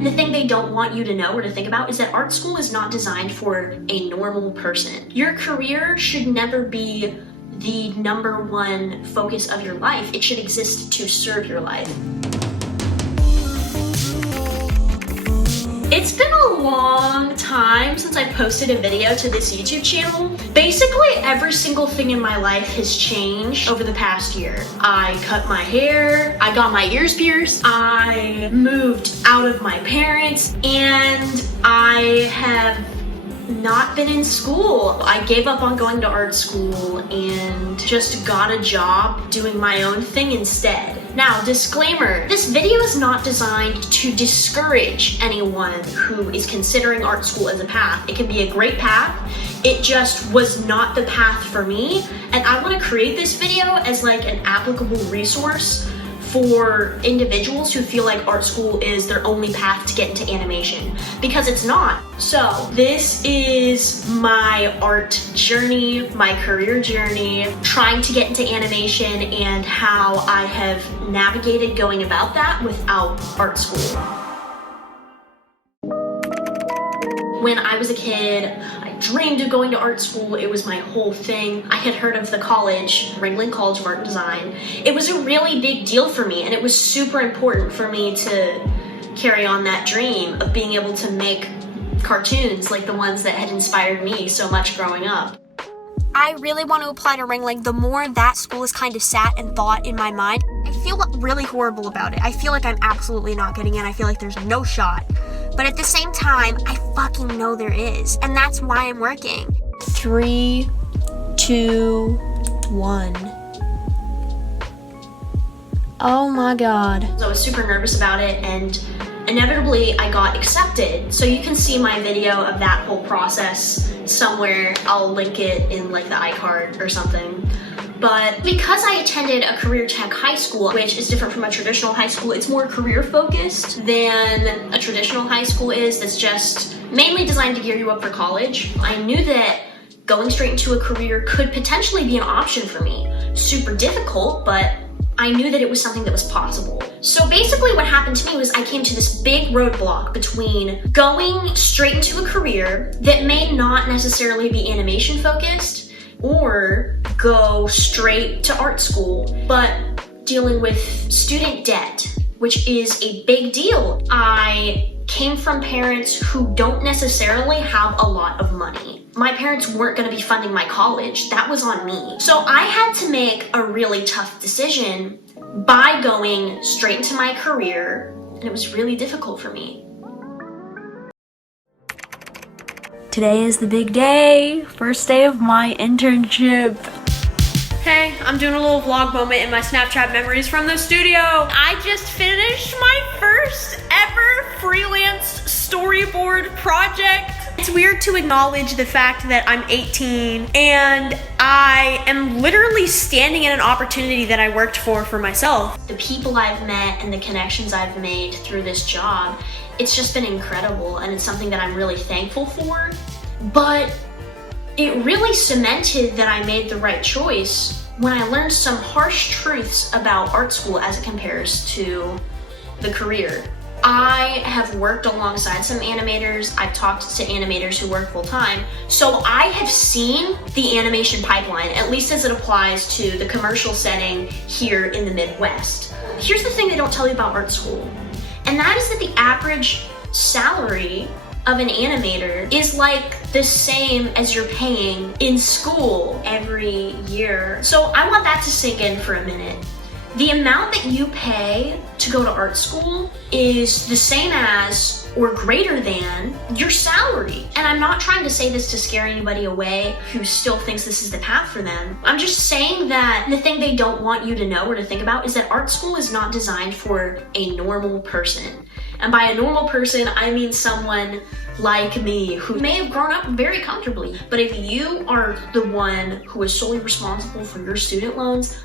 The thing they don't want you to know or to think about is that art school is not designed for a normal person. Your career should never be the #1 focus of your life. It should exist to serve your life. It's been a long time since I posted a video to this YouTube channel. Basically, every single thing in my life has changed over the past year. I cut my hair, I got my ears pierced, I moved out of my parents, and I have not been in school. I gave up on going to art school and just got a job doing my own thing instead. Now, disclaimer, this video is not designed to discourage anyone who is considering art school as a path. It can be a great path. It just was not the path for me, and I want to create this video as like an applicable resource for individuals who feel like art school is their only path to get into animation, because it's not. So this is my art journey, my career journey, trying to get into animation and how I have navigated going about that without art school. When I was a kid, I dreamed of going to art school. It was my whole thing. I had heard of the college, Ringling College of Art and Design. It was a really big deal for me, and it was super important for me to carry on that dream of being able to make cartoons like the ones that had inspired me so much growing up. I really want to apply to Ringling. The more that school has kind of sat and thought in my mind, I feel really horrible about it. I feel like I'm absolutely not getting in. I feel like there's no shot. But at the same time, I fucking know there is. And that's why I'm working. 3, 2, 1. Oh my God. I was super nervous about it, and inevitably I got accepted. So you can see my video of that whole process somewhere. I'll link it in like the iCard or something. But because I attended a career tech high school, which is different from a traditional high school, it's more career focused than a traditional high school is, that's just mainly designed to gear you up for college. I knew that going straight into a career could potentially be an option for me. Super difficult, but I knew that it was something that was possible. So basically what happened to me was I came to this big roadblock between going straight into a career that may not necessarily be animation focused, or go straight to art school, but dealing with student debt, which is a big deal. I came from parents who don't necessarily have a lot of money. My parents weren't gonna be funding my college. That was on me. So I had to make a really tough decision by going straight into my career, and it was really difficult for me. Today is the big day. First day of my internship. Hey, I'm doing a little vlog moment in my Snapchat memories from the studio. I just finished my first ever freelance storyboard project. It's weird to acknowledge the fact that I'm 18 and I am literally standing in an opportunity that I worked for myself. The people I've met and the connections I've made through this job, it's just been incredible, and it's something that I'm really thankful for. But it really cemented that I made the right choice when I learned some harsh truths about art school as it compares to the career. I have worked alongside some animators. I've talked to animators who work full time. So I have seen the animation pipeline, at least as it applies to the commercial setting here in the Midwest. Here's the thing they don't tell you about art school, and that is that the average salary of an animator is like the same as you're paying in school every year. So I want that to sink in for a minute. The amount that you pay to go to art school is the same as or greater than your salary. And I'm not trying to say this to scare anybody away who still thinks this is the path for them. I'm just saying that the thing they don't want you to know or to think about is that art school is not designed for a normal person. And by a normal person, I mean someone like me who may have grown up very comfortably. But if you are the one who is solely responsible for your student loans,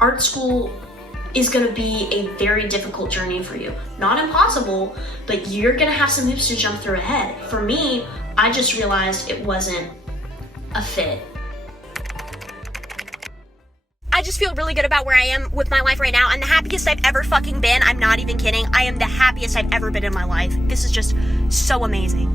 art school is gonna be a very difficult journey for you. Not impossible, but you're gonna have some hoops to jump through ahead. For me, I just realized it wasn't a fit. I just feel really good about where I am with my life right now. I'm the happiest I've ever fucking been. I'm not even kidding. I am the happiest I've ever been in my life. This is just so amazing.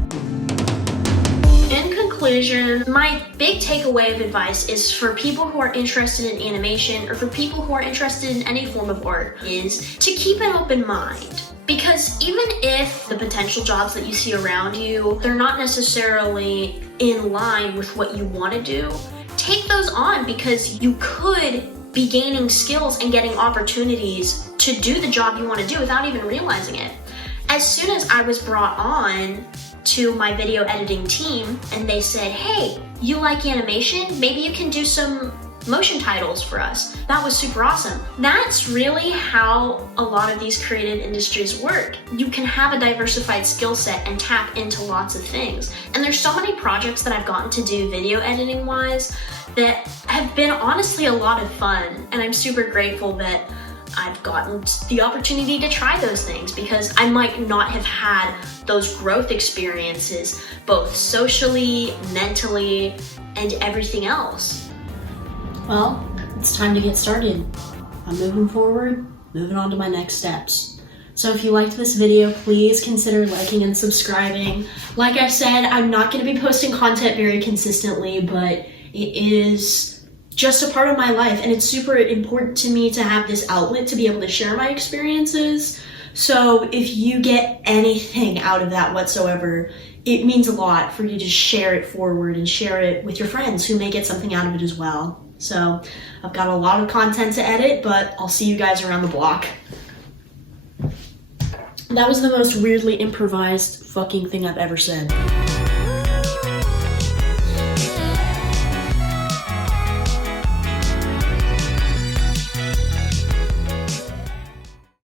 In conclusion, my big takeaway of advice is for people who are interested in animation or for people who are interested in any form of art is to keep an open mind. Because even if the potential jobs that you see around you, they're not necessarily in line with what you want to do, take those on because you could be gaining skills and getting opportunities to do the job you want to do without even realizing it. As soon as I was brought on to my video editing team and they said, hey, you like animation? Maybe you can do some motion titles for us. That was super awesome. That's really how a lot of these creative industries work. You can have a diversified skill set and tap into lots of things. And there's so many projects that I've gotten to do video editing wise that have been honestly a lot of fun. And I'm super grateful that I've gotten the opportunity to try those things because I might not have had those growth experiences, both socially, mentally, and everything else. Well, it's time to get started. I'm moving forward, moving on to my next steps. So if you liked this video, please consider liking and subscribing. Like I said, I'm not going to be posting content very consistently, but it is just a part of my life, and it's super important to me to have this outlet to be able to share my experiences. So if you get anything out of that whatsoever, it means a lot for you to share it forward and share it with your friends who may get something out of it as well. So I've got a lot of content to edit, but I'll see you guys around the block. That was the most weirdly improvised fucking thing I've ever said.